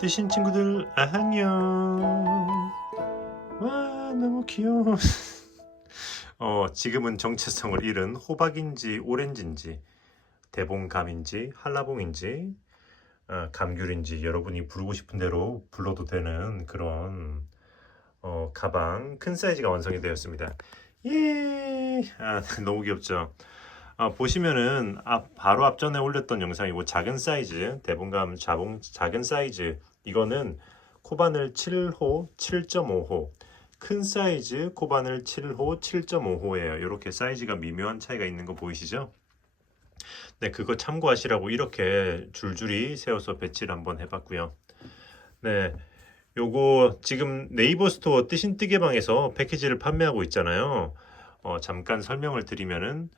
뜨신 친구들 안녕. 와 너무 귀여워. 지금은 정체성을 잃은 호박인지 오렌지인지 대봉감인지 한라봉인지 감귤인지 여러분이 부르고 싶은 대로 불러도 되는 그런 가방 큰 사이즈가 완성이 되었습니다. 예, 너무 귀엽죠. 보시면은 바로 앞전에 올렸던 영상이고 작은 사이즈 대봉감 자봉 작은 사이즈 이거는 코바늘 7호 7.5호 큰 사이즈 코바늘 7호 7.5호예요. 이렇게 사이즈가 미묘한 차이가 있는 거 보이시죠? 네, 그거 참고하시라고 이렇게 줄줄이 세워서 배치를 한번 해봤고요. 네, 요거 지금 네이버 스토어 뜨신 뜨개방에서 패키지를 판매하고 있잖아요. 잠깐 설명을 드리면은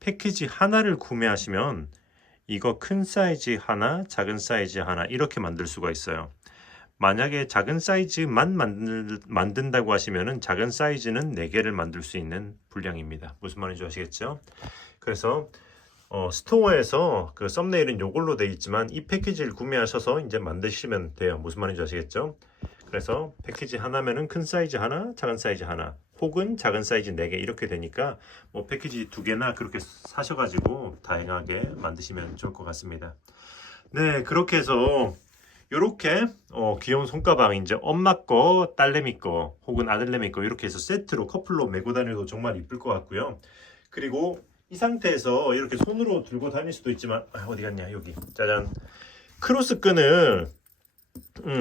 패키지 하나를 구매하시면 이거 큰 사이즈 하나, 작은 사이즈 하나 이렇게 만들 수가 있어요. 만약에 작은 사이즈만 만든다고 하시면은 작은 사이즈는 4개를 만들 수 있는 분량입니다. 무슨 말인지 아시겠죠? 그래서 스토어에서 그 썸네일은 요걸로 돼 있지만 이 패키지를 구매하셔서 이제 만드시면 돼요. 무슨 말인지 아시겠죠? 그래서 패키지 하나면은 큰 사이즈 하나, 작은 사이즈 하나, 혹은 작은 사이즈 4개 이렇게 되니까 뭐 패키지 2개나 그렇게 사셔가지고 다양하게 만드시면 좋을 것 같습니다. 네, 그렇게 해서 요렇게 귀여운 손가방 이제 엄마 거, 딸내미 거, 혹은 아들내미 거 이렇게 해서 세트로 커플로 메고 다녀도 정말 이쁠 것 같고요. 그리고 이 상태에서 이렇게 손으로 들고 다닐 수도 있지만 어디 갔냐 여기 짜잔 크로스 끈을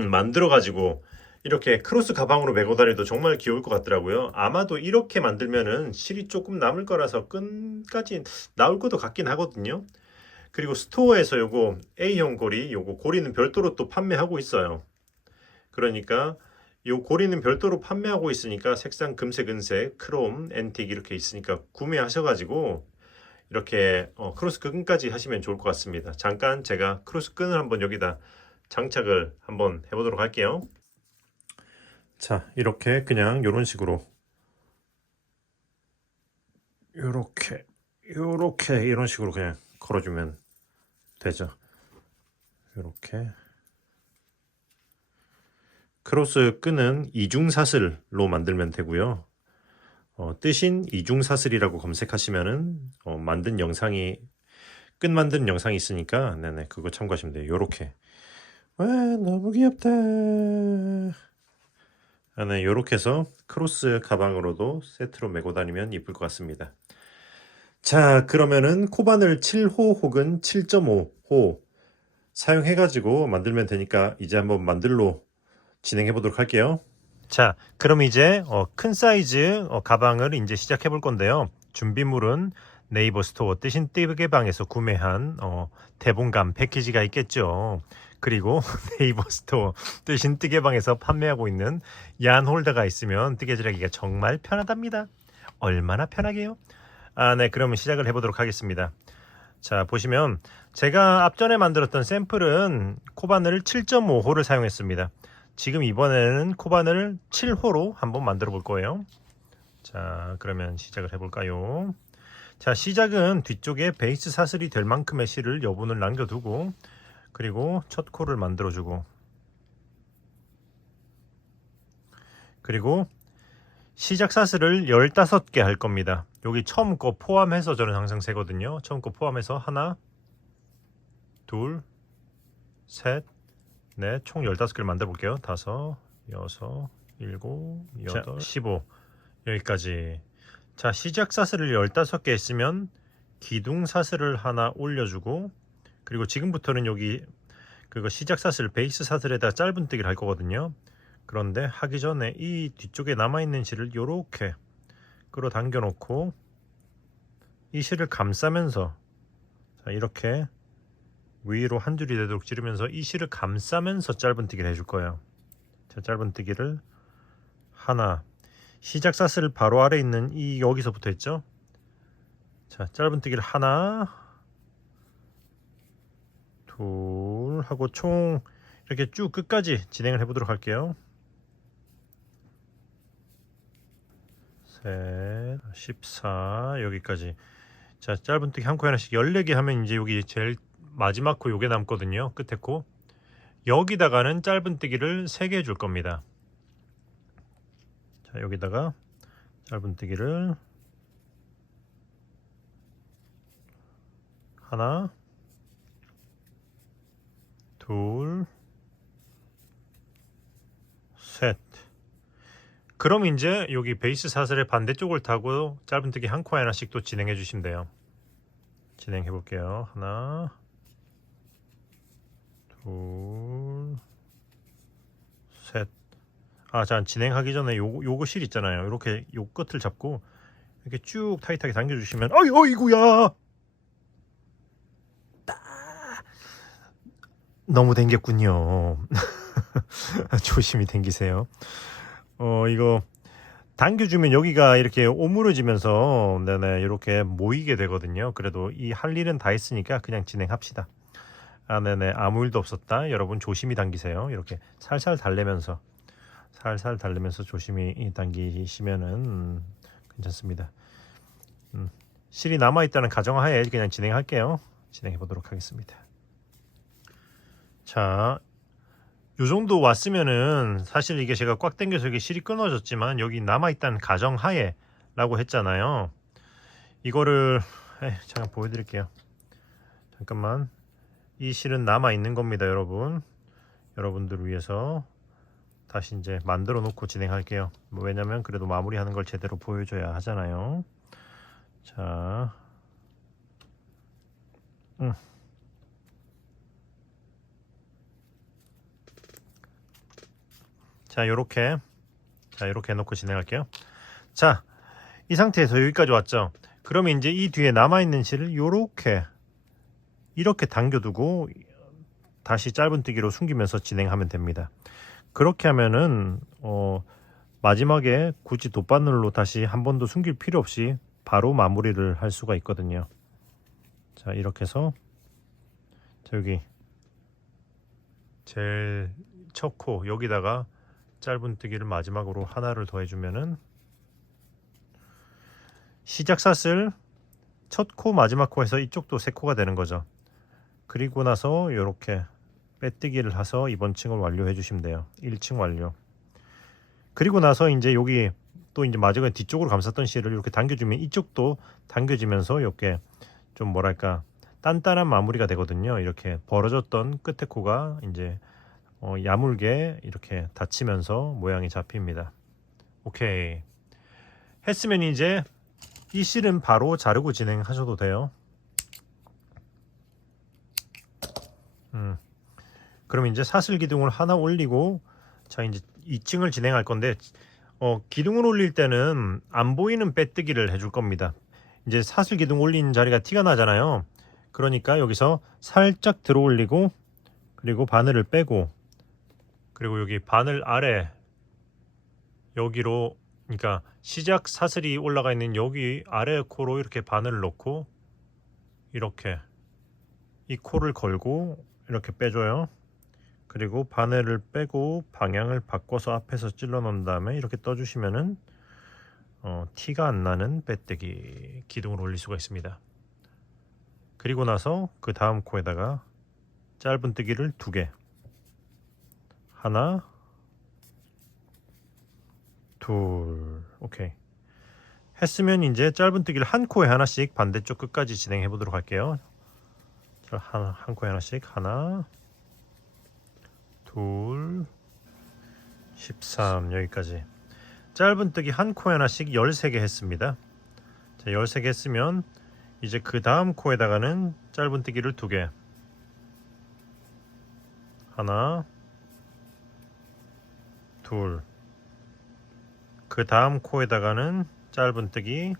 만들어 가지고 이렇게 크로스 가방으로 메고 다녀도 정말 귀여울 것 같더라고요. 아마도 이렇게 만들면은 실이 조금 남을 거라서 끈까지 나올 것도 같긴 하거든요. 그리고 스토어에서 요거 A형 고리, 요거 고리는 별도로 또 판매하고 있어요. 그러니까 요 고리는 별도로 판매하고 있으니까 색상 금색, 은색, 크롬, 앤틱 이렇게 있으니까 구매하셔가지고 이렇게 크로스 끈까지 하시면 좋을 것 같습니다. 잠깐 제가 크로스 끈을 한번 여기다 장착을 한번 해보도록 할게요. 자, 이렇게 그냥 이런 식으로 요렇게 이런 식으로 그냥 걸어주면 되죠. 이렇게 크로스 끈은 이중사슬로 만들면 되고요. 뜨신 이중사슬이라고 검색하시면은 만든 영상이 끈 만드는 영상이 있으니까 네네 그거 참고하시면 돼요. 요렇게 와 너무 귀엽다. 네, 요렇게 해서 크로스 가방으로도 세트로 메고 다니면 이쁠 것 같습니다. 자, 그러면은 코바늘 7호 혹은 7.5호 사용해가지고 만들면 되니까 이제 한번 만들로 진행해 보도록 할게요. 자, 그럼 이제 큰 사이즈 가방을 이제 시작해 볼 건데요. 준비물은 네이버 스토어 뜨신 뜨개방에서 구매한 대봉감 패키지가 있겠죠. 그리고 네이버 스토어 뜨신 뜨개방에서 판매하고 있는 얀 홀더가 있으면 뜨개질하기가 정말 편하답니다. 얼마나 편하게요? 네, 그러면 시작을 해보도록 하겠습니다. 자, 보시면 제가 앞전에 만들었던 샘플은 코바늘 7.5호를 사용했습니다. 지금 이번에는 코바늘 7호로 한번 만들어 볼 거예요. 자, 그러면 시작을 해볼까요? 자, 시작은 뒤쪽에 베이스 사슬이 될 만큼의 실을 여분을 남겨두고 그리고 첫 코를 만들어주고 그리고 시작 사슬을 15개 할 겁니다. 여기 처음 거 포함해서 저는 항상 세거든요. 처음 거 포함해서 하나, 둘, 셋, 넷, 총 15개를 만들어 볼게요. 5, 6, 7, 8, 15 여기까지. 자, 시작 사슬을 15개 했으면 기둥 사슬을 하나 올려주고 그리고 지금부터는 여기 그거 시작 사슬 베이스 사슬에다 짧은뜨기를 할 거거든요. 그런데 하기 전에 이 뒤쪽에 남아있는 실을 이렇게 끌어당겨 놓고 이 실을 감싸면서 자, 이렇게 위로 한 줄이 되도록 찌르면서 이 실을 감싸면서 짧은뜨기를 해줄 거예요. 자, 짧은뜨기를 하나 시작 사슬 바로 아래 있는 이 여기서부터 했죠. 자, 짧은뜨기를 하나 둘 하고 총 이렇게 쭉 끝까지 진행을 해보도록 할게요. 셋, 14 여기까지. 자, 짧은뜨기 한 코 하나씩 14개 하면 이제 여기 제일 마지막 코 요게 남거든요. 끝에 코 여기다가는 짧은뜨기를 3개 해줄 겁니다. 자, 여기다가 짧은뜨기를 하나, 둘, 셋. 그럼 이제 여기 베이스 사슬의 반대쪽을 타고 짧은뜨기 한 코에 하나씩 또 진행해 주시면 돼요. 진행해 볼게요. 하나, 둘, 셋. 자, 진행하기 전에 요거 실 있잖아요. 이렇게 요 끝을 잡고 이렇게 쭉 타이트하게 당겨주시면 어이구야! 너무 당겼군요. 조심히 당기세요. 이거 당겨주면 여기가 이렇게 오므러지면서 네네 이렇게 모이게 되거든요. 그래도 이 할 일은 다 했으니까 그냥 진행합시다. 네네 아무 일도 없었다. 여러분 조심히 당기세요. 이렇게 살살 달래면서 조심히 당기시면은 괜찮습니다. 실이 남아있다는 가정하에 그냥 진행할게요. 진행해 보도록 하겠습니다. 자, 요 정도 왔으면은 사실 이게 제가 꽉 당겨서 이게 실이 끊어졌지만 여기 남아있다는 가정하에 라고 했잖아요. 이거를 잠깐 보여드릴게요. 잠깐만. 이 실은 남아있는 겁니다, 여러분. 여러분들을 위해서 다시 이제 만들어 놓고 진행할게요. 왜냐면 그래도 마무리하는 걸 제대로 보여줘야 하잖아요. 자, 자, 요렇게 해놓고 진행할게요. 자, 이 상태에서 여기까지 왔죠. 그러면 이제 이 뒤에 남아있는 실을 이렇게 당겨두고 다시 짧은뜨기로 숨기면서 진행하면 됩니다. 그렇게 하면은 마지막에 굳이 돗바늘로 다시 한 번도 숨길 필요 없이 바로 마무리를 할 수가 있거든요. 자, 이렇게 해서 여기 제일 첫 코 여기다가 짧은뜨기를 마지막으로 하나를 더 해주면은 시작 사슬 첫 코 마지막 코에서 이쪽도 3코가 되는 거죠. 그리고 나서 이렇게 빼뜨기를 해서 이번 층을 완료해 주시면 돼요. 1층 완료. 그리고 나서 이제 여기 또 이제 마지막에 뒤쪽으로 감쌌던 실을 이렇게 당겨주면 이쪽도 당겨지면서 이렇게 좀 뭐랄까 단단한 마무리가 되거든요. 이렇게 벌어졌던 끝에 코가 이제 야물게 이렇게 닫히면서 모양이 잡힙니다. 오케이. 했으면 이제 이 실은 바로 자르고 진행하셔도 돼요. 그럼 이제 사슬 기둥을 하나 올리고 자 이제 2층을 진행할 건데 기둥을 올릴 때는 안 보이는 빼뜨기를 해줄 겁니다. 이제 사슬 기둥 올린 자리가 티가 나잖아요. 그러니까 여기서 살짝 들어 올리고 그리고 바늘을 빼고 그리고 여기 바늘 아래 여기로 그러니까 시작 사슬이 올라가 있는 여기 아래 코로 이렇게 바늘을 넣고 이렇게 이 코를 걸고 이렇게 빼줘요. 그리고 바늘을 빼고 방향을 바꿔서 앞에서 찔러 놓은 다음에 이렇게 떠주시면은 티가 안 나는 빼뜨기 기둥을 올릴 수가 있습니다. 그리고 나서 그 다음 코에다가 짧은뜨기를 2개 하나 둘 오케이 했으면 이제 짧은뜨기를 한 코에 하나씩 반대쪽 끝까지 진행해 보도록 할게요. 한 코에 하나씩 하나 둘 13 여기까지 짧은뜨기 한 코에 하나씩 13개 했습니다. 자, 13개 했으면 이제 그 다음 코에다가는 짧은뜨기를 2개 하나 둘 그 다음 코에다가는 짧은뜨기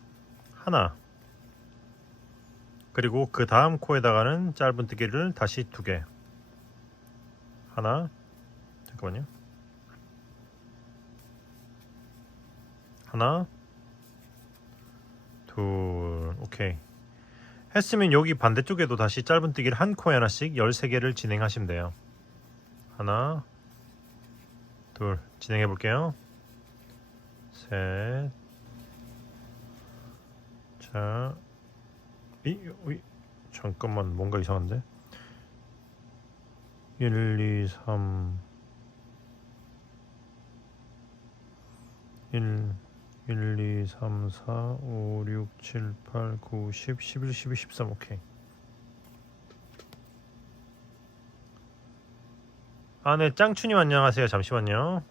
하나 그리고 그 다음 코에다가는 짧은뜨기를 다시 2개 하나 잠깐만요 하나 둘 오케이 했으면 여기 반대쪽에도 다시 짧은뜨기를 한 코에 하나씩 13개를 진행하시면 돼요. 하나 둘 진행해 볼게요. 셋 자 잠깐만 뭔가 이상한데 1, 2, 3 1, 1, 2, 3, 4, 5, 6, 7, 8, 9, 10, 11, 12, 13 오케이. 네, 짱추님 안녕하세요. 잠시만요.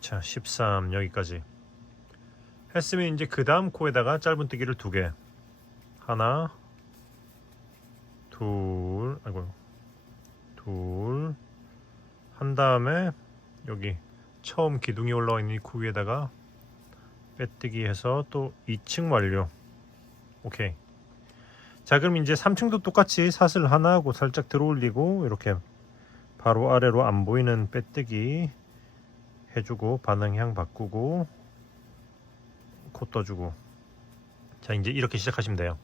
자, 13 여기까지 했으면 이제 그 다음 코에다가 짧은뜨기를 2개, 하나, 둘, 아이고, 둘, 한 다음에 여기 처음 기둥이 올라와 있는 이 코 위에다가 빼뜨기 해서 또 2층 완료. 오케이. 자, 그럼 이제 3층도 똑같이 사슬 하나 하고 살짝 들어 올리고 이렇게 바로 아래로 안 보이는 빼뜨기 해주고 반응향 바꾸고 코 떠주고. 자, 이제 이렇게 시작하시면 돼요.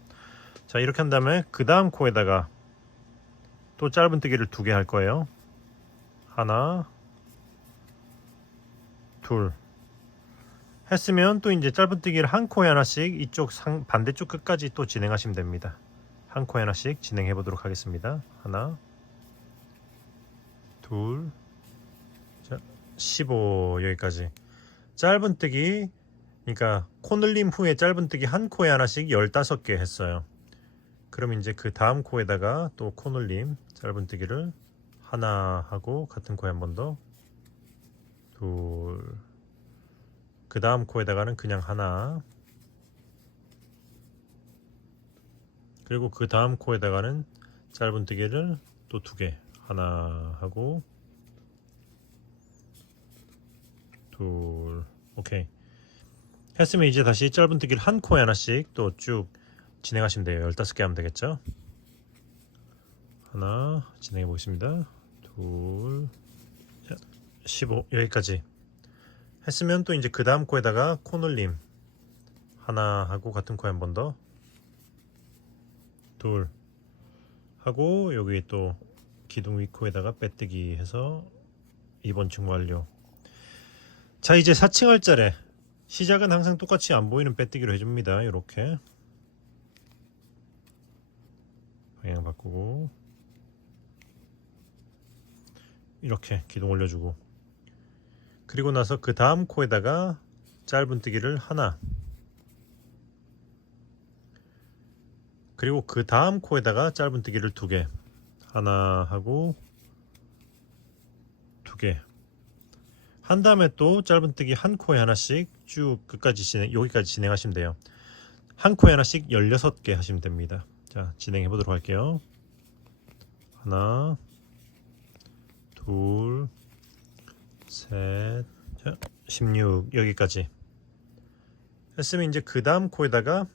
자, 이렇게 한 다음에 그 다음 코에다가 또 짧은뜨기를 2개 할 거예요. 하나, 둘 했으면 또 이제 짧은뜨기를 한 코에 하나씩 이쪽 반대쪽 끝까지 또 진행하시면 됩니다. 한 코에 하나씩 진행해 보도록 하겠습니다. 하나, 둘, 자, 15 여기까지. 짧은뜨기, 그러니까 코 늘림 후에 짧은뜨기 한 코에 하나씩 15개 했어요. 그럼 이제 그 다음 코에다가 또 코 늘림 짧은뜨기를 하나 하고 같은 코에 한 번 더, 둘, 그 다음 코에다가는 그냥 하나, 그리고 그 다음 코에다가는 짧은뜨기를 또 2개, 하나 하고 둘, 오케이. 했으면 이제 다시 짧은뜨기를 한 코에 하나씩 또 쭉 진행하시면 돼요. 15개 하면 되겠죠. 하나 진행해 보겠습니다. 둘, 15 여기까지 했으면 또 이제 그 다음 코에다가 코 늘림 하나 하고 같은 코에 한 번 더, 둘 하고 여기 또 기둥 위 코에다가 빼뜨기 해서 2번 층 완료. 자, 이제 4층 할 차례. 시작은 항상 똑같이 안 보이는 빼뜨기로 해줍니다. 이렇게 방향 바꾸고 이렇게 기둥 올려주고, 그리고 나서 그 다음 코에다가 짧은뜨기를 하나, 그리고 그 다음 코에다가 짧은뜨기를 2개, 하나 하고 2개 한 다음에 또 짧은뜨기 한 코에 하나씩 쭉 끝까지 여기까지 진행하시면 돼요. 한 코에 하나씩 16개 하시면 됩니다. 자, 진행해 보도록 할게요. 하나, 둘, 셋, 자, 16 여기까지 했으면 이제 그 다음 코에다가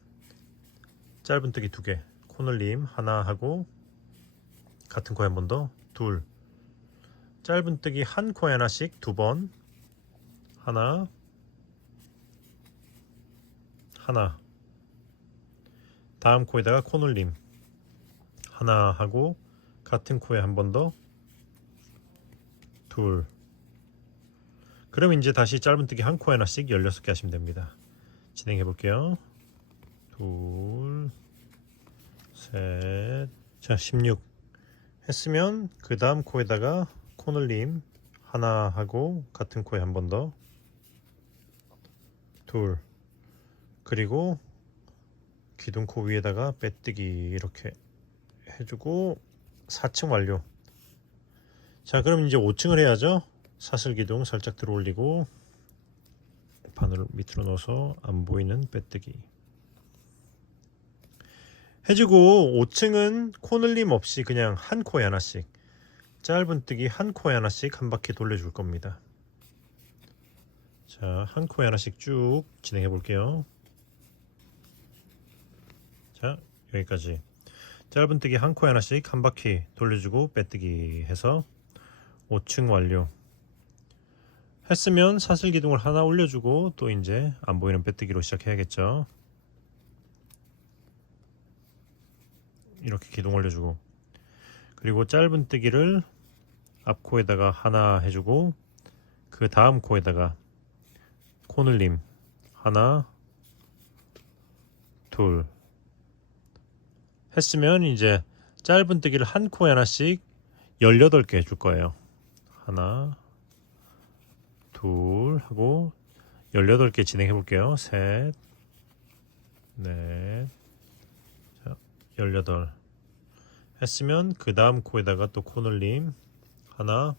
짧은뜨기 2개, 코 늘림 하나 하고 같은 코에 한 번 더, 둘, 짧은뜨기 한 코에 하나씩 2번, 하나, 하나, 다음 코에다가 코 늘림 하나 하고 같은 코에 한 번 더, 둘. 그럼 이제 다시 짧은뜨기 한 코에 하나씩 16개 하시면 됩니다. 진행해 볼게요. 둘, 셋, 자, 16 했으면 그 다음 코에다가 코 늘림 하나 하고 같은 코에 한 번 더, 둘, 그리고 기둥 코 위에다가 빼뜨기 이렇게 해주고 4층 완료. 자, 그럼 이제 5층을 해야죠. 사슬 기둥 살짝 들어 올리고 바늘 밑으로 넣어서 안 보이는 빼뜨기 해주고, 5층은 코 늘림 없이 그냥 한 코에 하나씩 짧은뜨기 한 코에 하나씩 한 바퀴 돌려줄 겁니다. 자, 한 코에 하나씩 쭉 진행해 볼게요. 자, 여기까지 짧은뜨기 한 코에 하나씩 한 바퀴 돌려주고 빼뜨기 해서 5층 완료. 했으면 사슬 기둥을 하나 올려주고 또 이제 안 보이는 빼뜨기로 시작해야겠죠. 이렇게 기둥 올려주고, 그리고 짧은뜨기를 앞코에다가 하나 해주고 그 다음 코에다가 코 늘림 하나, 둘 했으면 이제 짧은뜨기를 한 코에 하나씩 18개 해줄 거예요. 하나, 둘 하고 18개 진행해 볼게요. 셋, 넷, 자, 18 했으면 그 다음 코에다가 또 코늘림 하나,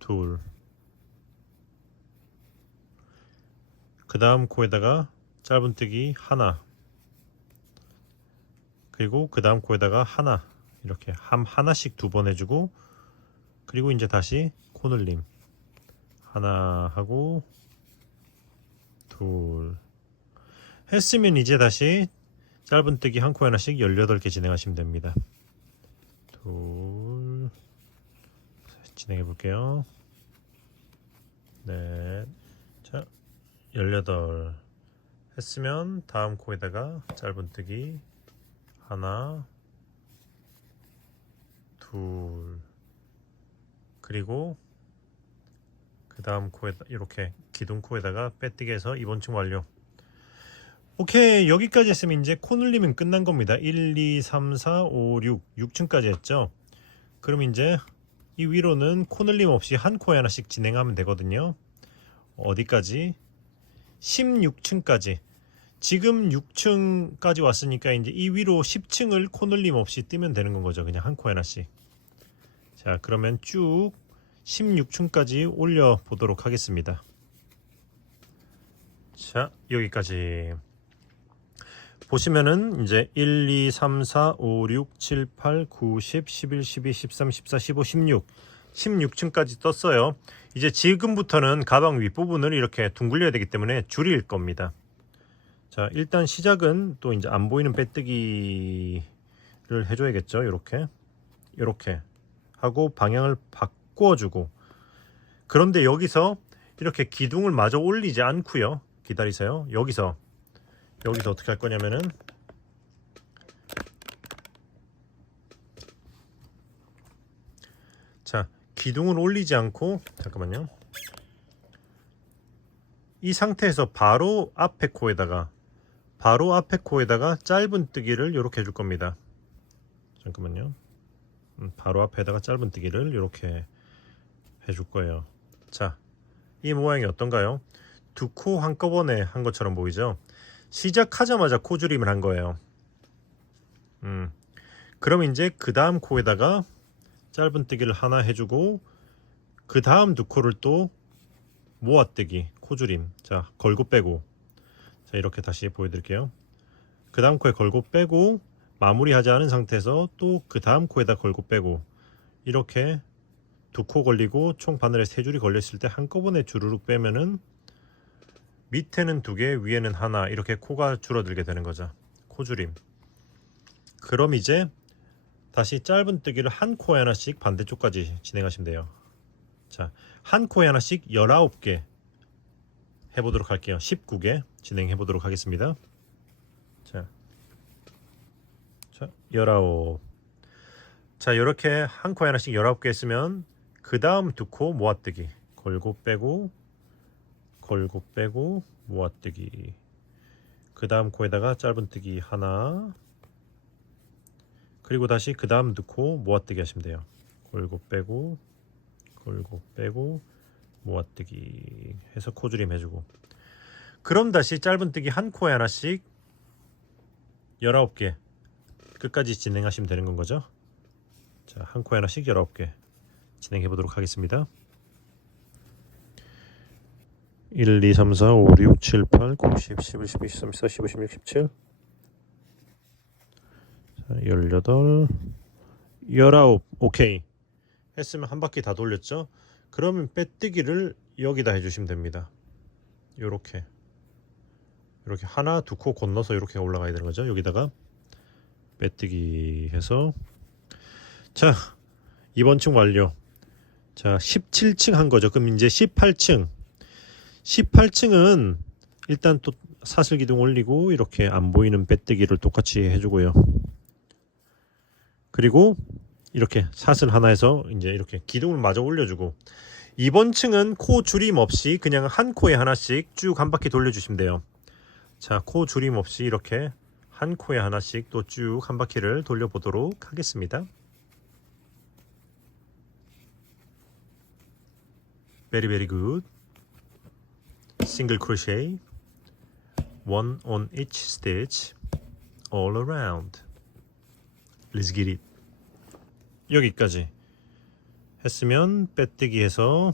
둘, 그 다음 코에다가 짧은뜨기 하나, 그리고 그 다음 코에다가 하나, 이렇게 하나씩 2번 해주고, 그리고 이제 다시 코늘림 하나 하고 둘 했으면 이제 다시 짧은뜨기 한 코 하나씩 18개 진행하시면 됩니다. 둘 진행해 볼게요. 네, 자 18 했으면 다음 코에다가 짧은뜨기 하나, 둘, 그리고 그 다음 코에 이렇게 기둥 코에다가 빼뜨기 해서 이번 층 완료. 오케이, 여기까지 했으면 이제 코늘림은 끝난 겁니다. 1, 2, 3, 4, 5, 6 6층까지 했죠. 그럼 이제 이 위로는 코늘림 없이 한 코에 하나씩 진행하면 되거든요. 어디까지? 16층까지. 지금 6층까지 왔으니까 이제 이 위로 10층을 코늘림 없이 뜨면 되는 건 거죠. 그냥 한 코에 하나씩. 자, 그러면 쭉 16층까지 올려 보도록 하겠습니다. 자, 여기까지 보시면은 이제 1, 2, 3, 4, 5, 6, 7, 8, 9, 10, 11, 12, 13, 14, 15, 16 16층까지 떴어요. 이제 지금부터는 가방 윗부분을 이렇게 둥글려야 되기 때문에 줄일 겁니다. 자, 일단 시작은 또 이제 안 보이는 빼뜨기를 해줘야겠죠. 이렇게 하고 방향을 바꿔주고, 그런데 여기서 이렇게 기둥을 마저 올리지 않고요. 기다리세요. 여기서 어떻게 할 거냐면은 자, 기둥을 올리지 않고 잠깐만요. 이 상태에서 바로 앞에 코에다가 짧은뜨기를 이렇게 해줄 겁니다. 잠깐만요. 바로 앞에다가 짧은뜨기를 이렇게 해줄 거예요. 자, 이 모양이 어떤가요? 2코 한꺼번에 한 것처럼 보이죠? 시작하자마자 코줄임을 한 거예요. 그럼 이제 그 다음 코에다가 짧은뜨기를 하나 해주고, 그 다음 2코를 또 모아뜨기 코줄임. 자, 걸고 빼고. 자, 이렇게 다시 보여드릴게요. 그 다음 코에 걸고 빼고 마무리하지 않은 상태에서 또 그 다음 코에다 걸고 빼고, 이렇게 2코 걸리고 총 바늘에 3줄이 걸렸을 때 한꺼번에 주르륵 빼면은 밑에는 2개, 위에는 하나, 이렇게 코가 줄어들게 되는 거죠. 코줄임. 그럼 이제 다시 짧은뜨기를 한 코에 하나씩 반대쪽까지 진행하시면 돼요. 자, 한 코에 하나씩 19개 해보도록 할게요. 19개 진행해 보도록 하겠습니다. 자, 19. 자, 이렇게 한 코에 하나씩 19개 했으면 그 다음 2코 모아뜨기, 걸고 빼고 모아뜨기, 그 다음 코에다가 짧은뜨기 하나, 그리고 다시 그 다음 2코 모아뜨기 하시면 돼요. 걸고 빼고 모아뜨기 해서 코줄임 해주고, 그럼 다시 짧은뜨기 한 코에 하나씩 19개 끝까지 진행하시면 되는 건 거죠. 자, 한 코에 하나씩 19개 진행해 보도록 하겠습니다. 1, 2, 3, 4, 5, 6, 7, 8, 9, 10, 11, 12, 13, 14, 15, 16, 17 자, 18 19 오케이 했으면 한 바퀴 다 돌렸죠. 그러면 빼뜨기를 여기다 해주시면 됩니다. 이렇게 하나 2코 건너서 이렇게 올라가야 되는 거죠. 여기다가 빼뜨기 해서, 자, 이번 층 완료. 자, 17층 한 거죠. 그럼 이제 18층은 일단 또 사슬 기둥 올리고 이렇게 안 보이는 빼뜨기를 똑같이 해주고요. 그리고 이렇게 사슬 하나에서 이제 이렇게 기둥을 마저 올려주고, 이번 층은 코 줄임 없이 그냥 한 코에 하나씩 쭉 한 바퀴 돌려주시면 돼요. 자, 코 줄임 없이 이렇게 한 코에 하나씩 또 쭉 한 바퀴를 돌려보도록 하겠습니다. Very very good. Single crochet, one on each stitch, all around. Let's get it. 여기까지 했으면 빼뜨기 해서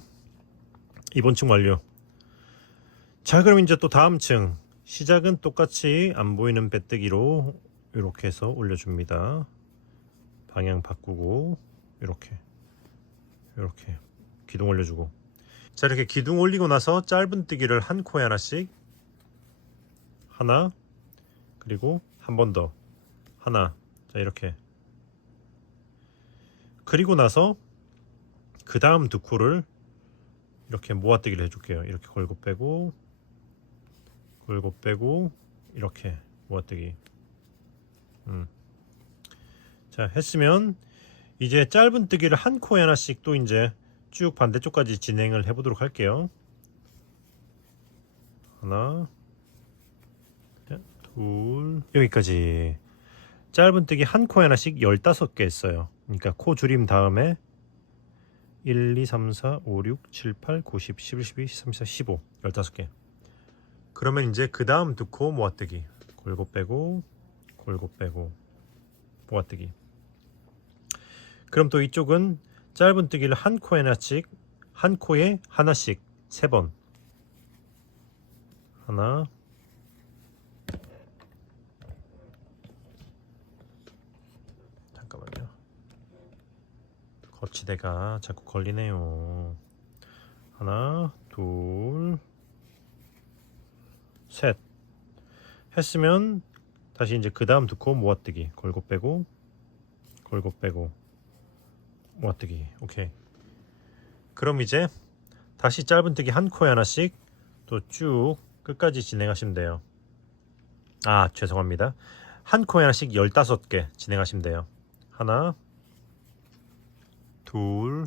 이번 층 완료. 자, 그럼 이제 또 다음 층. 시작은 똑같이 안 보이는 빼뜨기로 이렇게 해서 올려줍니다. 방향 바꾸고 이렇게 기둥 올려주고. 자, 이렇게 기둥 올리고 나서 짧은 뜨기를 한 코에 하나씩, 하나, 그리고 한 번 더 하나. 자, 이렇게. 그리고 나서 그 다음 두 코를 이렇게 모아뜨기를 해줄게요. 이렇게 걸고 빼고 이렇게 모아뜨기. 자, 했으면 이제 짧은 뜨기를 한 코에 하나씩 또 이제 쭉 반대쪽까지 진행을 해보도록 할게요. 하나, 둘, 여기까지. 짧은 뜨기 한 코에 하나씩 15개 했어요. 그러니까 코 줄임 다음에 1, 2, 3, 4, 5, 6, 7, 8, 9, 10, 11, 12, 13, 14, 15 15개. 그러면 이제 그 다음 두 코 모아뜨기. 걸고 빼고 모아뜨기. 그럼 또 이쪽은 짧은 뜨기를 한 코에 하나씩, 한 코에 하나씩 3번. 하나, 잠깐만요. 거치대가 자꾸 걸리네요. 하나, 둘, 셋. 했으면 다시 이제 그 다음 두 코 모아뜨기. 걸고 빼고 모아뜨기. 오케이. 그럼 이제 다시 짧은 뜨기 한 코에 하나씩 또 쭉 끝까지 진행하시면 돼요. 아, 죄송합니다. 한 코에 하나씩 15개 진행하시면 돼요. 하나, 둘,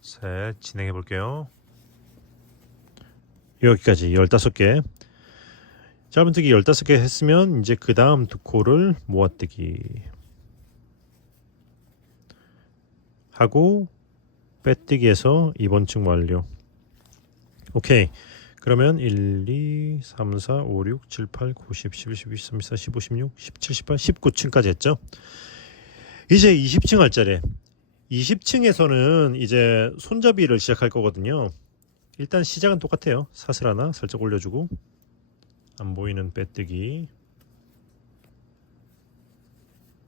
셋. 진행해 볼게요. 여기까지 15개. 짧은 뜨기 15개 했으면 이제 그 다음 두 코를 모아뜨기 하고 빼뜨기해서 이번 층 완료. 오케이. 그러면 1, 2, 3, 4, 5, 6, 7, 8, 9, 10, 11, 12, 13, 14, 15, 16, 17, 18, 19층까지 했죠. 이제 20층 할 차례. 20층에서는 이제 손잡이를 시작할 거거든요. 일단 시작은 똑같아요. 사슬 하나 살짝 올려주고 안 보이는 빼뜨기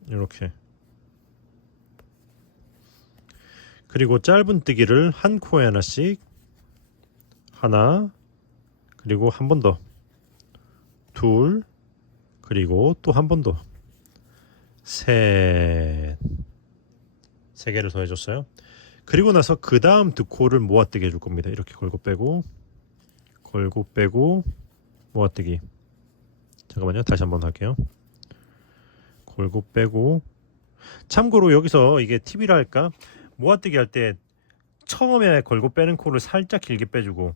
이렇게. 그리고 짧은 뜨기를 한 코에 하나씩, 하나, 그리고 한 번 더, 둘, 그리고 또 한 번 더, 셋. 3개를 더 해줬어요. 그리고 나서 그 다음 두 코를 모아뜨기 해줄 겁니다. 이렇게 걸고 빼고 모아뜨기. 잠깐만요. 다시 한번 할게요. 걸고 빼고. 참고로 여기서 이게 팁이라 할까? 모아뜨기 할 때 처음에 걸고 빼는 코를 살짝 길게 빼주고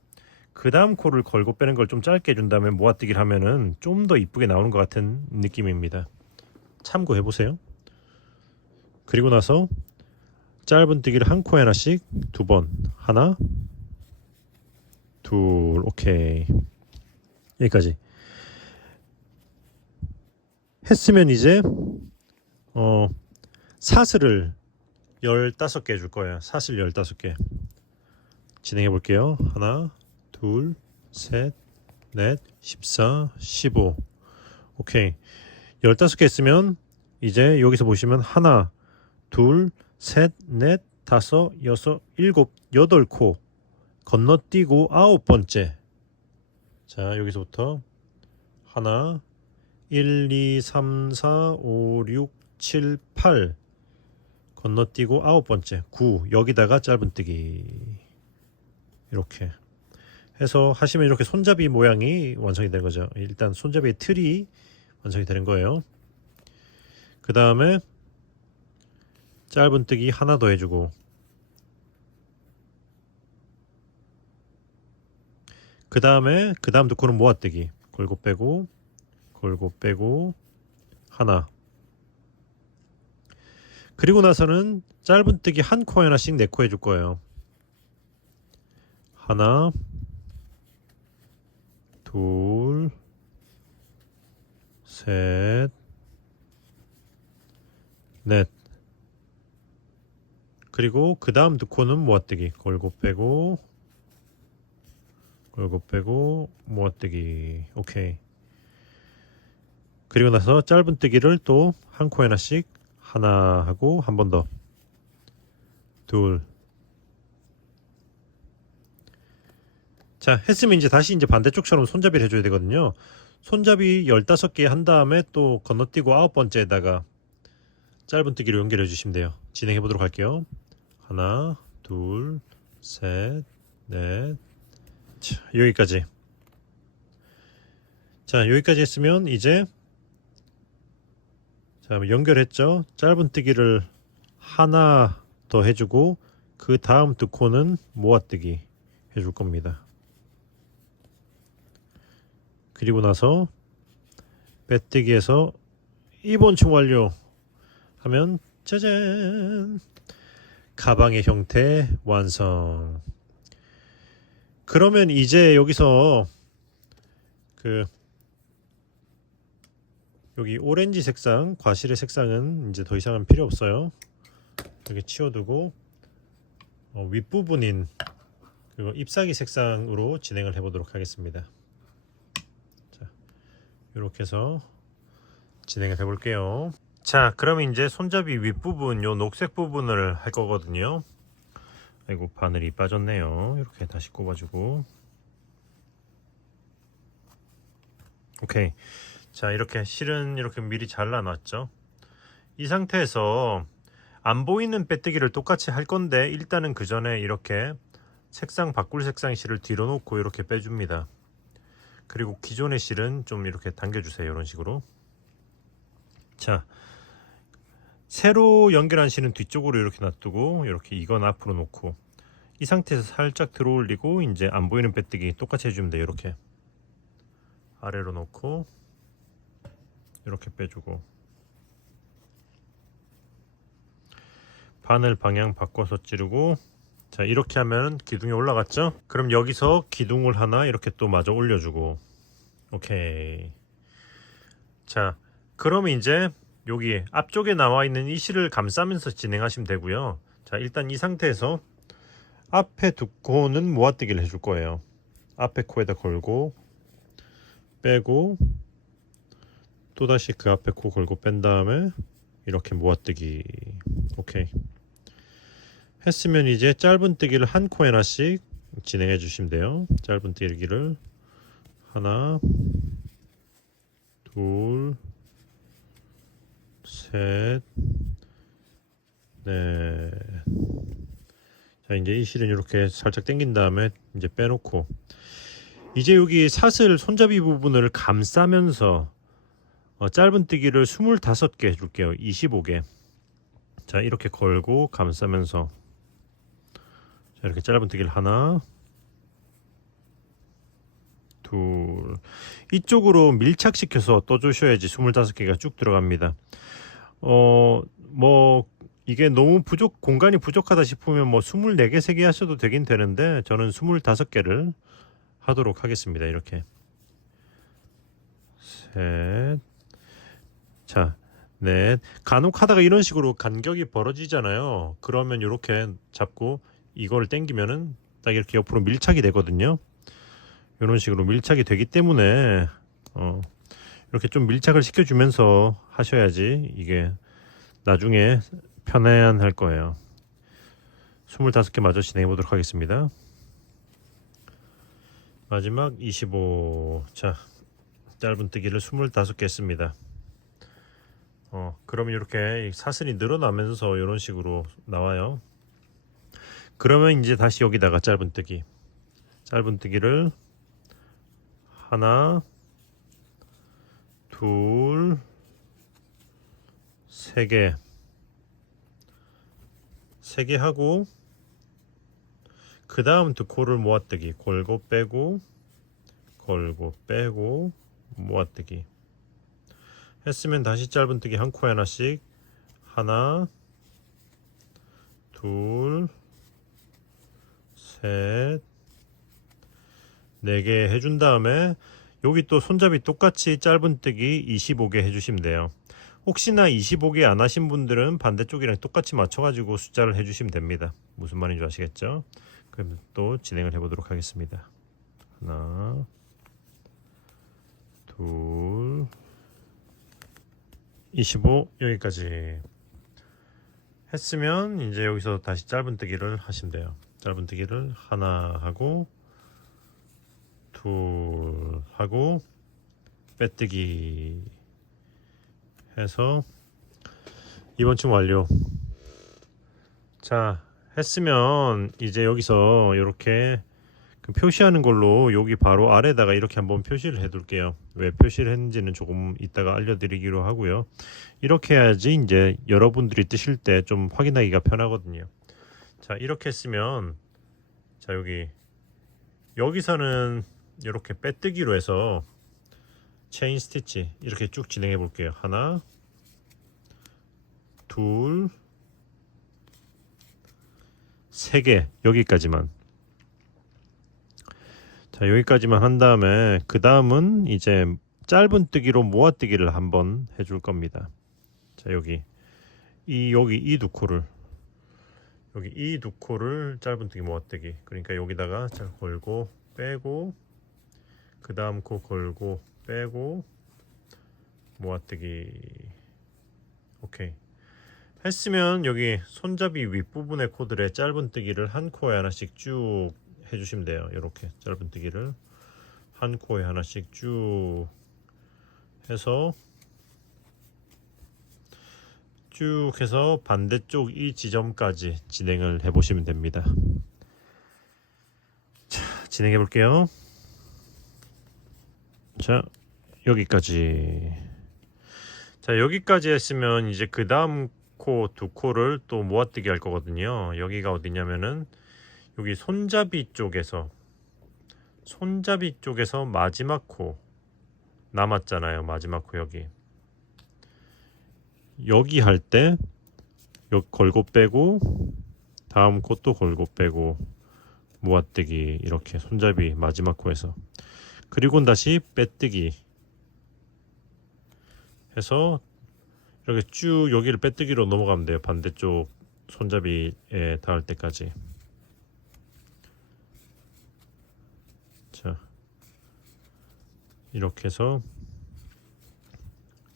그 다음 코를 걸고 빼는 걸 좀 짧게 해준 다음에 모아뜨기를 하면은 좀 더 이쁘게 나오는 것 같은 느낌입니다. 참고해 보세요. 그리고 나서 짧은 뜨기를 한 코에 하나씩 2번. 하나, 둘. 오케이. 여기까지 했으면 이제 사슬을 15개 해줄 거예요. 사슬 15개 진행해 볼게요. 하나, 둘, 셋, 넷, 14, 15. 오케이. 15개 했으면 이제 여기서 보시면 하나, 둘, 셋, 넷, 다섯, 여섯, 일곱, 8코 건너뛰고 9번째. 자, 여기서부터 하나, 1, 2, 3, 4, 5, 6, 7, 8 건너뛰고 9번째 9. 여기다가 짧은뜨기 이렇게 해서 하시면 이렇게 손잡이 모양이 완성이 되는 거죠. 일단 손잡이의 틀이 완성이 되는 거예요. 그 다음에 짧은뜨기 하나 더 해주고 그 다음에 그 다음 두 코는 모아뜨기 걸고 걸고 빼고 하나. 그리고 나서는 짧은뜨기 한 코 하나씩 네 코 해줄 거예요. 하나, 둘, 셋, 넷. 그리고 그 다음 두 코는 모아뜨기. 걸고 빼고 모아뜨기. 오케이. 그리고 나서 짧은뜨기를 또 한 코 하나씩 하나 하고 한 번 더. 둘. 자, 했으면 이제 다시 이제 반대쪽처럼 손잡이를 해줘야 되거든요. 손잡이 15개 한 다음에 또 건너뛰고 9번째에다가 짧은뜨기로 연결해 주시면 돼요. 진행해 보도록 할게요. 하나, 둘, 셋, 넷. 자, 여기까지. 자, 여기까지 했으면 이제 자, 연결했죠. 짧은뜨기를 하나 더 해주고 그 다음 두 코는 모아뜨기 해줄 겁니다. 그리고 나서 빼뜨기에서 2번총 완료 하면 짜잔, 가방의 형태 완성. 그러면 이제 여기서 여기 오렌지 색상, 과실의 색상은 이제 더 이상은 필요 없어요. 여기 치워두고 윗부분인 잎사귀 색상으로 진행을 해보도록 하겠습니다. 자, 이렇게 해서 진행을 해볼게요. 자, 그러면 이제 손잡이 윗부분 요 녹색 부분을 할 거거든요. 아이고, 바늘이 빠졌네요. 이렇게 다시 꼽아주고. 오케이. 자, 이렇게 실은 이렇게 미리 잘라놨죠. 이 상태에서 안 보이는 빼뜨기를 똑같이 할 건데 일단은 그 전에 이렇게 색상 바꿀 색상 실을 뒤로 놓고 이렇게 빼줍니다. 그리고 기존의 실은 좀 이렇게 당겨주세요. 이런 식으로. 자, 새로 연결한 실은 뒤쪽으로 이렇게 놔두고 이렇게 이건 앞으로 놓고 이 상태에서 살짝 들어 올리고 이제 안 보이는 빼뜨기 똑같이 해주면 돼요. 이렇게 아래로 놓고 이렇게 빼주고 바늘 방향 바꿔서 찌르고. 자, 이렇게 하면 기둥이 올라갔죠. 그럼 여기서 기둥을 하나 이렇게 또 마저 올려주고. 오케이. 자, 그러면 이제 여기 앞쪽에 나와 있는 이 실을 감싸면서 진행하시면 되고요. 자, 일단 이 상태에서 앞에 두 코는 모아뜨기를 해줄 거예요. 앞에 코에다 걸고 빼고 또다시 그 앞에 코 걸고 뺀 다음에 이렇게 모아뜨기. 오케이. 했으면 이제 짧은뜨기를 한 코 하나씩 진행해 주시면 돼요. 짧은뜨기를 하나, 둘, 셋, 넷. 자, 이제 이 실은 이렇게 살짝 당긴 다음에 이제 빼놓고 이제 여기 사슬 손잡이 부분을 감싸면서 짧은뜨기를 25개 해줄게요. 25개. 자, 이렇게 걸고 감싸면서 자, 이렇게 짧은뜨기를 하나, 둘. 이쪽으로 밀착시켜서 떠주셔야지 25개가 쭉 들어갑니다. 뭐 이게 너무 공간이 부족하다 싶으면 뭐 24개, 3개 하셔도 되긴 되는데 저는 25개를 하도록 하겠습니다. 이렇게 셋. 자, 넷. 간혹 하다가 이런 식으로 간격이 벌어지잖아요. 그러면 이렇게 잡고 이걸 당기면은 딱 이렇게 옆으로 밀착이 되거든요. 이런 식으로 밀착이 되기 때문에 이렇게 좀 밀착을 시켜주면서 하셔야지 이게 나중에 편안할 거예요. 25개 마저 진행해 보도록 하겠습니다. 마지막 25. 자, 짧은뜨기를 25개 했습니다. 그러면 이렇게 사슬이 늘어나면서 이런 식으로 나와요. 그러면 이제 다시 여기다가 짧은뜨기를 하나, 둘, 3개. 3개 하고 그 다음 두 코를 모아뜨기. 걸고 빼고 모아뜨기. 했으면 다시 짧은뜨기 한 코에 하나씩 하나 둘 셋 4개 해준 다음에 여기 또 손잡이 똑같이 짧은뜨기 25개 해주시면 돼요. 혹시나 25개 안 하신 분들은 반대쪽이랑 똑같이 맞춰가지고 숫자를 해주시면 됩니다. 무슨 말인지 아시겠죠? 그럼 또 진행을 해보도록 하겠습니다. 하나 둘 25 여기까지 했으면 이제 여기서 다시 짧은뜨기를 하시면 돼요. 짧은뜨기를 하나 하고 둘 하고 빼뜨기 해서 이번 층 완료. 자 했으면 이제 여기서 이렇게 표시하는 걸로 여기 바로 아래다가 이렇게 한번 표시를 해 둘게요. 왜 표시를 했는지는 조금 이따가 알려드리기로 하고요. 이렇게 해야지 이제 여러분들이 뜨실 때 좀 확인하기가 편하거든요. 자 이렇게 했으면 자 여기서는 이렇게 빼뜨기로 해서 체인 스티치 이렇게 쭉 진행해 볼게요. 하나 둘 3개 여기까지만. 자 여기까지만 한 다음에 그 다음은 이제 짧은뜨기로 모아뜨기를 한번 해줄 겁니다. 자 여기 이 두 코를 여기 이 두 코를 짧은뜨기 모아뜨기, 그러니까 여기다가 잘 걸고 빼고 그 다음 코 걸고 빼고 모아뜨기. 오케이 했으면 여기 손잡이 윗부분의 코들의 짧은뜨기를 한 코에 하나씩 쭉 해주시면 돼요. 이렇게 짧은뜨기를 한 코에 하나씩 쭉 해서 반대쪽 이 지점까지 진행을 해보시면 됩니다. 자, 진행해 볼게요. 자, 여기까지. 자, 여기까지 했으면 이제 그 다음 코 두 코를 또 모아뜨기 할 거거든요. 여기가 어디냐면은 여기 손잡이 쪽에서 마지막 코 남았잖아요. 마지막 코 여기 할 때 여기 걸고 빼고 다음 코 또 걸고 빼고 모아뜨기 이렇게 손잡이 마지막 코에서, 그리고 다시 빼뜨기 해서 이렇게 쭉 여기를 빼뜨기로 넘어가면 돼요. 반대쪽 손잡이에 닿을 때까지. 자 이렇게 해서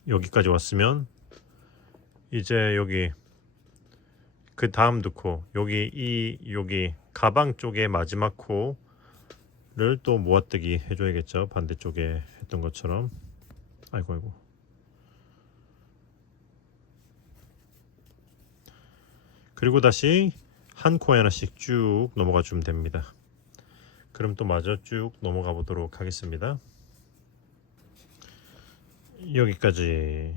여기까지 왔으면 이제 여기 그 다음 두 코 여기 가방 쪽에 마지막 코를 또 모아뜨기 해줘야겠죠. 반대쪽에 했던 것처럼. 아이고 그리고 다시 한 코에 하나씩 쭉 넘어가 주면 됩니다. 그럼 또 마저 쭉 넘어가 보도록 하겠습니다. 여기까지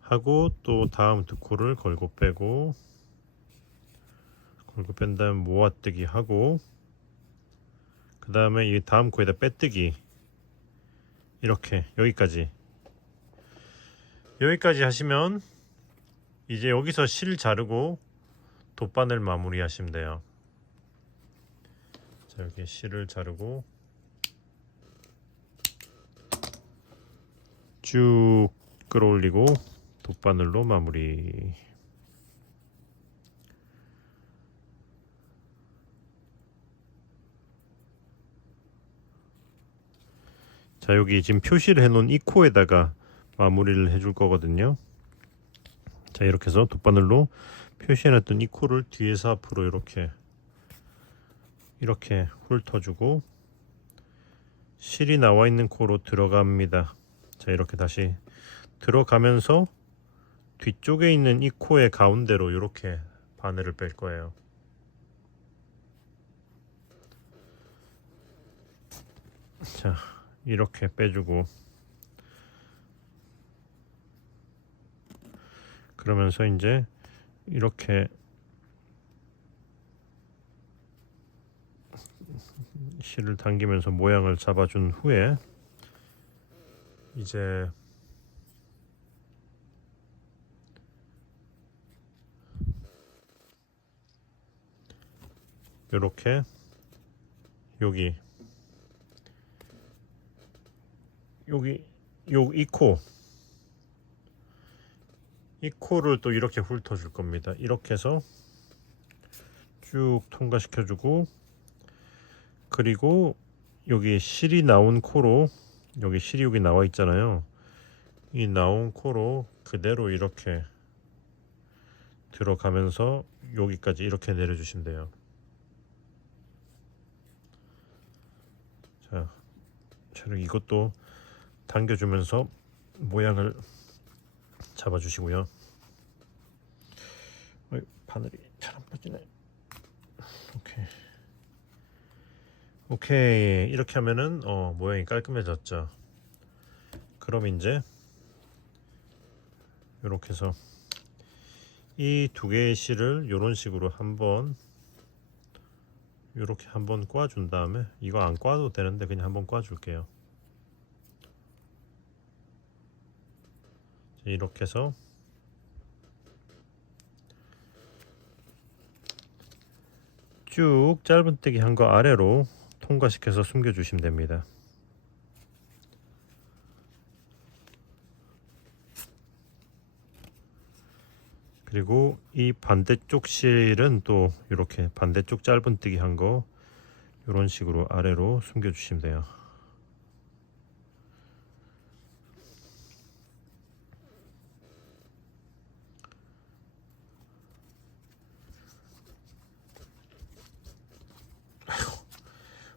하고 또 다음 두 코를 걸고 뺀 다음 모아뜨기 하고 그 다음에 이 다음 코에다 빼뜨기 이렇게 여기까지 하시면 이제 여기서 실 자르고 돗바늘 마무리 하시면 돼요. 자 이렇게 실을 자르고 쭉 끌어올리고 돗바늘로 마무리. 자 여기 지금 표시를 해놓은 이 코에다가 마무리를 해줄 거거든요. 자 이렇게 해서 돗바늘로 표시해놨던 이 코를 뒤에서 앞으로 이렇게 훑어주고 실이 나와 있는 코로 들어갑니다. 자 이렇게 다시 들어가면서 뒤쪽에 있는 이 코의 가운데로 이렇게 바늘을 뺄 거예요. 자 이렇게 빼주고 그러면서 이제 이렇게 실을 당기면서 모양을 잡아준 후에 이제 요렇게 여기 이 코를 또 이렇게 훑어줄 겁니다. 이렇게 해서 쭉 통과시켜주고, 그리고 여기 실이 나온 코로, 여기 실이 여기 나와 있잖아요. 이 나온 코로 그대로 이렇게 들어가면서 여기까지 이렇게 내려주시면 돼요. 자, 이것도 당겨주면서 모양을 잡아주시고요. 바늘이 잘 안 빠지네. 오케이. 이렇게 하면은 모양이 깔끔해졌죠. 그럼 이제 이렇게 해서 이 두 개의 실을 이런 식으로 이렇게 한번 꽈준 다음에, 이거 안 꽈도 되는데 그냥 한번 꽈줄게요. 이렇게 해서 쭉 짧은뜨기 한 거 아래로 통과시켜서 숨겨주시면 됩니다. 그리고 이 반대쪽 실은 또 이렇게 반대쪽 짧은뜨기 한 거 이런 식으로 아래로 숨겨주시면 돼요.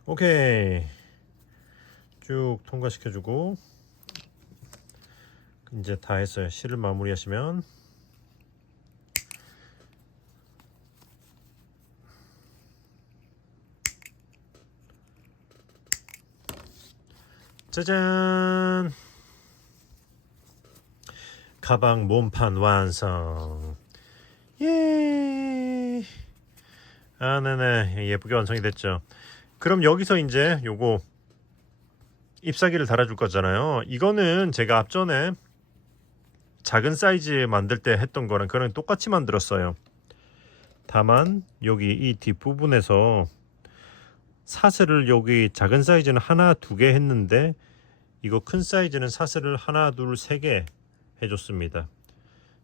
오케이. 쭉 통과시켜주고 이제 다 했어요. 실을 마무리하시면 짜잔! 가방 몸판 완성. 예. 아, 네네. 예쁘게 완성이 됐죠. 그럼 여기서 이제 요거 잎사귀를 달아줄 거잖아요. 이거는 제가 앞전에 작은 사이즈 만들 때 했던 거랑 그랑 똑같이 만들었어요. 다만 여기 이 뒷부분에서 사슬을, 여기 작은 사이즈는 하나, 두 개 했는데 이거 큰 사이즈는 사슬을 하나, 둘, 세 개 해줬습니다.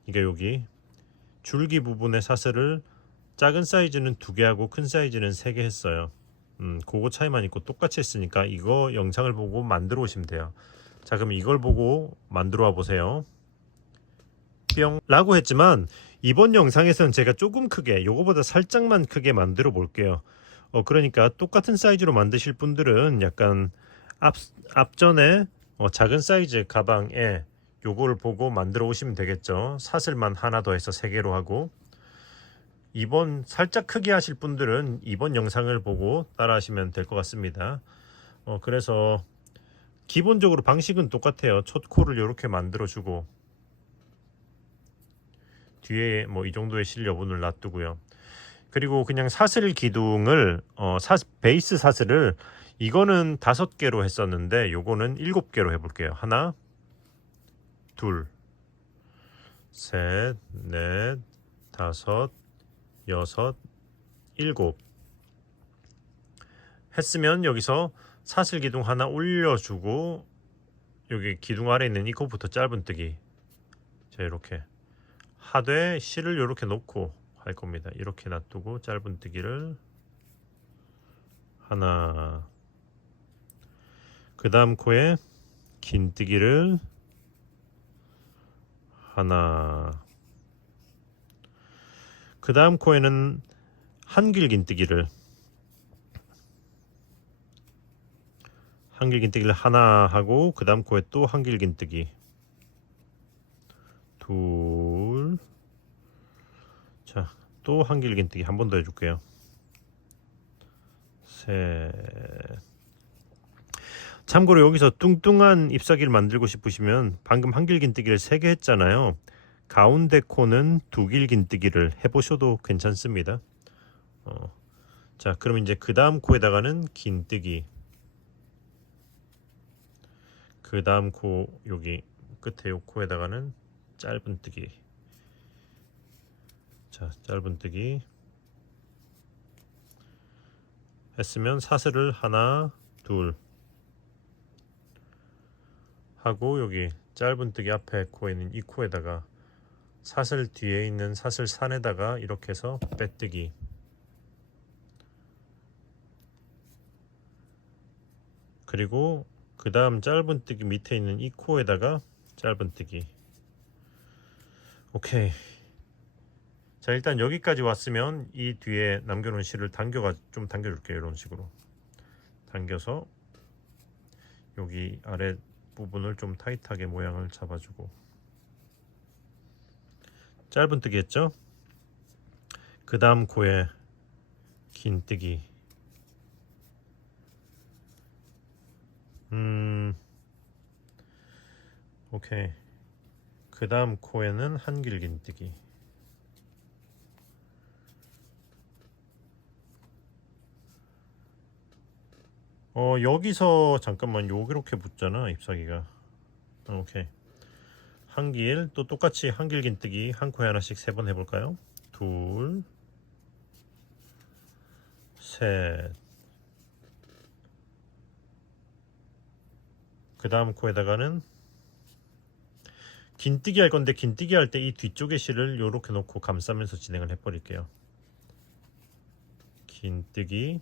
그러니까 여기 줄기 부분에 사슬을 작은 사이즈는 두 개 하고 큰 사이즈는 세 개 했어요. 그거 차이만 있고 똑같이 했으니까 이거 영상을 보고 만들어 오시면 돼요. 자, 그럼 이걸 보고 만들어 와 보세요. 뿅 라고 했지만 이번 영상에서는 제가 조금 크게, 요거보다 살짝만 크게 만들어 볼게요. 그러니까 똑같은 사이즈로 만드실 분들은 약간 앞전에 작은 사이즈 가방에 요거를 보고 만들어 오시면 되겠죠. 사슬만 하나 더 해서 세 개로 하고, 이번 살짝 크게 하실 분들은 이번 영상을 보고 따라 하시면 될 것 같습니다. 그래서 기본적으로 방식은 똑같아요. 첫 코를 이렇게 만들어 주고 뒤에 뭐 이 정도의 실 여분을 놔두고요. 그리고 그냥 사슬 기둥을 베이스 사슬을, 이거는 5개로 했었는데 요거는 7개로 해볼게요. 하나, 둘, 셋, 넷, 다섯, 여섯, 일곱 했으면 여기서 사슬 기둥 하나 올려주고 여기 기둥 아래 있는 이거부터 짧은뜨기, 자 이렇게 하되 실을 이렇게 놓고 할 겁니다. 이렇게 놔두고 짧은뜨기를 하나, 그 다음 코에 긴뜨기를 하나, 그 다음 코에는 한길긴뜨기를 하나 하고, 그 다음 코에 또 한길긴뜨기 둘, 자 또 한길긴뜨기 한 번 더 해줄게요. 셋. 참고로 여기서 뚱뚱한 잎사귀를 만들고 싶으시면 방금 한길긴뜨기를 3개 했잖아요. 가운데 코는 2길긴뜨기를 해보셔도 괜찮습니다. 자, 그럼 이제 그 다음 코에다가는 긴뜨기, 그 다음 코 여기 끝에 요 코에다가는 짧은뜨기, 자 짧은뜨기, 했으면 사슬을 하나 둘 하고 여기 짧은뜨기 앞에 코에 있는 이 코에다가 사슬 뒤에 있는 사슬산에다가 이렇게 해서 빼뜨기. 그리고 그 다음 짧은뜨기 밑에 있는 이 코에다가 짧은뜨기. 오케이. 자, 일단 여기까지 왔으면 이 뒤에 남겨놓은 실을 좀 당겨줄게요. 이런 식으로 당겨서 여기 아래 부분을 좀 타이트하게 모양을 잡아주고. 짧은뜨기 했죠? 그 다음 코에 긴뜨기. 오케이. 그 다음 코에는 한길 긴뜨기. 여기서 잠깐만 요렇게 붙잖아, 잎사귀가. 오케이. 한길, 또 똑같이 한길 긴뜨기 한 코에 하나씩 3번 해볼까요? 둘, 셋. 그 다음 코에다가는 긴뜨기 할 건데, 긴뜨기 할 때 이 뒤쪽의 실을 요렇게 놓고 감싸면서 진행을 해버릴게요. 긴뜨기.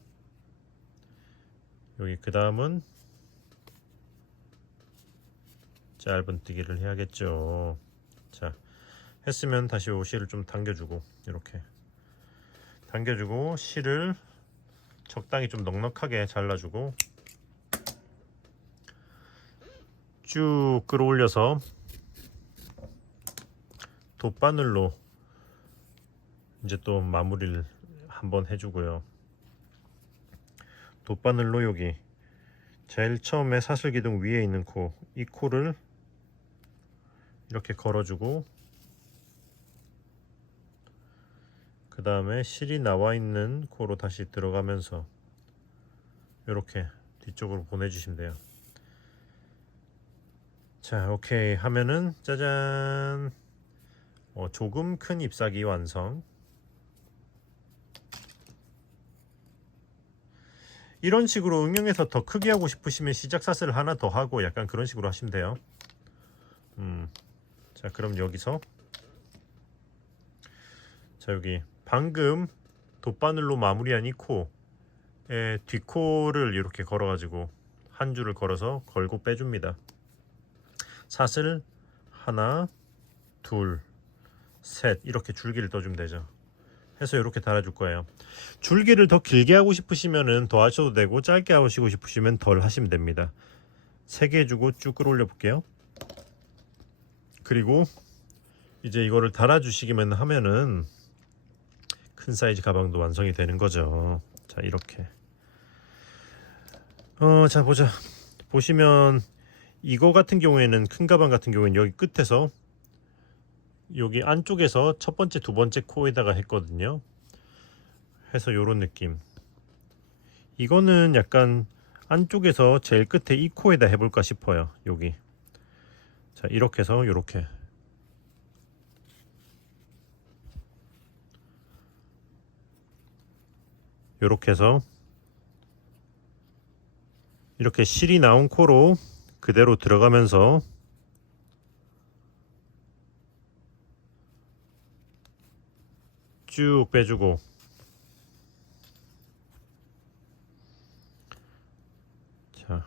여기 그 다음은 짧은뜨기를 해야겠죠. 자, 했으면 다시 요 실을 좀 당겨주고, 이렇게 당겨주고 실을 적당히 좀 넉넉하게 잘라주고 쭉 끌어올려서 돗바늘로 이제 또 마무리를 한번 해주고요. 돗바늘로 여기 제일 처음에 사슬기둥 위에 있는 코, 이 코를 이렇게 걸어주고, 그 다음에 실이 나와 있는 코로 다시 들어가면서 이렇게 뒤쪽으로 보내주시면 돼요. 자, 오케이 하면은 짜잔, 조금 큰 잎사귀 완성. 이런 식으로 응용해서 더 크게 하고 싶으시면 시작 사슬을 하나 더 하고 약간 그런 식으로 하시면 돼요. 자, 그럼 여기서 자, 여기 방금 돗바늘로 마무리한 이 코의 뒷코를 이렇게 걸어가지고 한 줄을 걸어서 걸고 빼줍니다. 사슬 하나 둘 셋 이렇게 줄기를 떠주면 되죠. 해서 이렇게 달아줄 거예요. 줄기를 더 길게 하고 싶으시면은 더 하셔도 되고, 짧게 하시고 싶으시면 덜 하시면 됩니다. 3개 해주고 쭉 끌어올려 볼게요. 그리고 이제 이거를 달아주시기만 하면은 큰 사이즈 가방도 완성이 되는 거죠. 자, 이렇게 자, 보자. 보시면 이거 같은 경우에는, 큰 가방 같은 경우에는 여기 끝에서 여기 안쪽에서 첫 번째 두 번째 코에다가 했거든요. 해서 요런 느낌. 이거는 약간 안쪽에서 제일 끝에 이 코에다 해볼까 싶어요. 여기. 자, 이렇게 해서 요렇게 해서 이렇게 실이 나온 코로 그대로 들어가면서 쭉 빼주고, 자,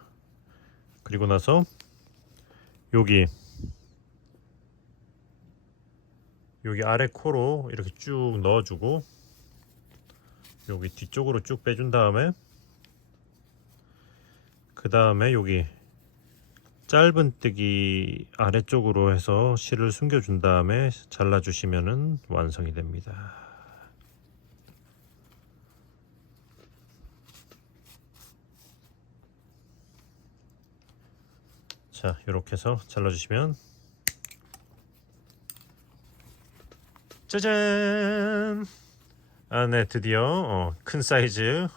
그리고 나서 여기 아래 코로 이렇게 쭉 넣어주고, 여기 뒤쪽으로 쭉 빼준 다음에, 그 다음에 여기 짧은뜨기 아래쪽으로 해서 실을 숨겨준 다음에 잘라주시면은 완성이 됩니다. 자, 이렇게 해서 잘라주시면 짜잔! 네, 드디어 큰 사이즈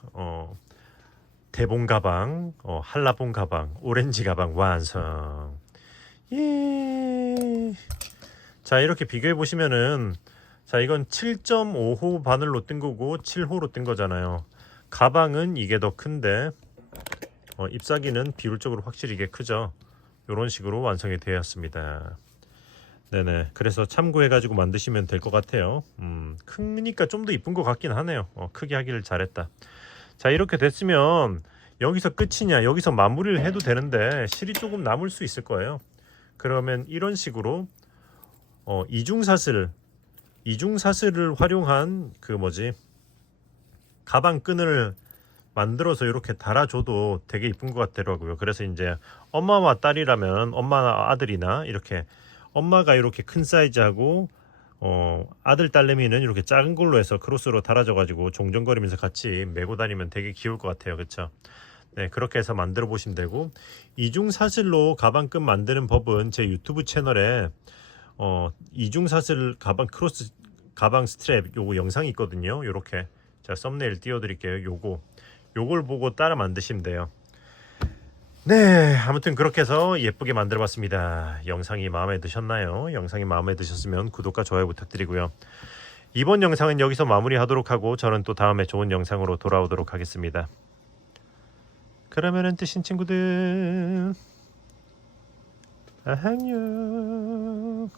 대봉 가방, 한라봉 가방, 오렌지 가방 완성. 예. 자, 이렇게 비교해 보시면은, 자, 이건 7.5호 바늘로 뜬 거고 7호로 뜬 거잖아요. 가방은 이게 더 큰데 잎사귀는 비율적으로 확실히 이게 크죠. 이런 식으로 완성이 되었습니다. 네네. 그래서 참고해가지고 만드시면 될 것 같아요. 크니까 좀 더 이쁜 것 같긴 하네요. 크게 하기를 잘했다. 자, 이렇게 됐으면 여기서 끝이냐, 여기서 마무리를 해도 되는데 실이 조금 남을 수 있을 거예요. 그러면 이런 식으로 이중사슬을 활용한 그 뭐지, 가방 끈을 만들어서 이렇게 달아줘도 되게 이쁜 것 같더라고요. 그래서 이제 엄마와 딸이라면 엄마나 아들이나 이렇게 엄마가 이렇게 큰 사이즈하고 아들 딸내미는 이렇게 작은 걸로 해서 크로스로 달아져 가지고 종종거리면서 같이 메고 다니면 되게 귀여울 것 같아요. 그렇죠? 네, 그렇게 해서 만들어 보시면 되고, 이중 사슬로 가방끈 만드는 법은 제 유튜브 채널에 이중 사슬 가방 크로스 가방 스트랩 요거 영상이 있거든요. 요렇게 제가 썸네일 띄워 드릴게요. 요걸 보고 따라 만드시면 돼요. 네, 아무튼 그렇게 해서 예쁘게 만들어 봤습니다. 영상이 마음에 드셨나요? 영상이 마음에 드셨으면 구독과 좋아요 부탁드리고요. 이번 영상은 여기서 마무리하도록 하고 저는 또 다음에 좋은 영상으로 돌아오도록 하겠습니다. 그러면은 뜨신 친구들 안녕.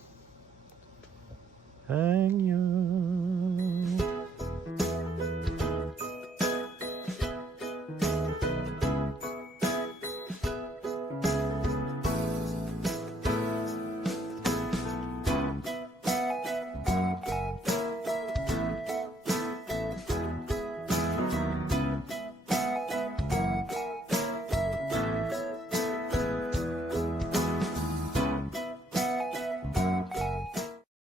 안녕.